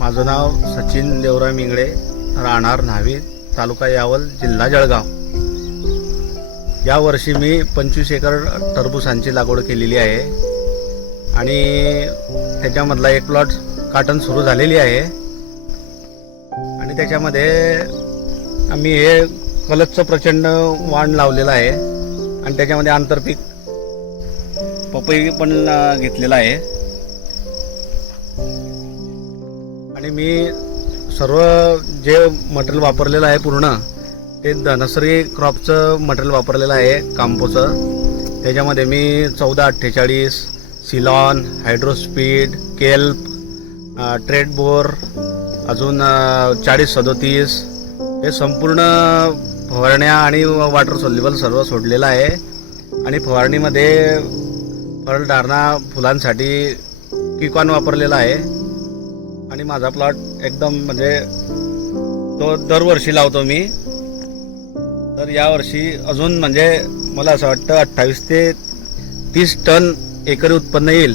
माझं नाव सचिन देवराम इंगळे राहणार न्हावी तालुका यावल जिल्हा जळगाव. यावर्षी मी पंचवीस एकर टरबुसांची लागवड केलेली आहे. आणि त्याच्यामधला एक प्लॉट काटण सुरू झालेली आहे. आणि त्याच्यामध्ये आम्ही हे कलचचं प्रचंड वाण लावलेलं आहे. आणि त्याच्यामध्ये आंतरपीक पपई पण घेतलेला आहे. आणि मी सर्व जे मटेरियल वापरलेलं आहे पूर्ण ते धनश्री क्रॉपचं मटेरियल वापरलेलं आहे कांपोचं त्याच्यामध्ये मी चौदा अठ्ठेचाळीस सिलॉन हायड्रोस्पीड केल्प ट्रेडबोर अजून चाळीस सदोतीस. हे संपूर्ण फवारण्या आणि वॉटर सोल्युबल सर्व सोडलेलं आहे. आणि फवारणीमध्ये फळधारणा फुलांसाठी किकॉन वापरलेला आहे. आणि माझा प्लॉट एकदम म्हणजे तो दरवर्षी लावतो मी. तर यावर्षी अजून म्हणजे मला असं वाटतं अठ्ठावीस ते तीस टन एकरी उत्पन्न येईल.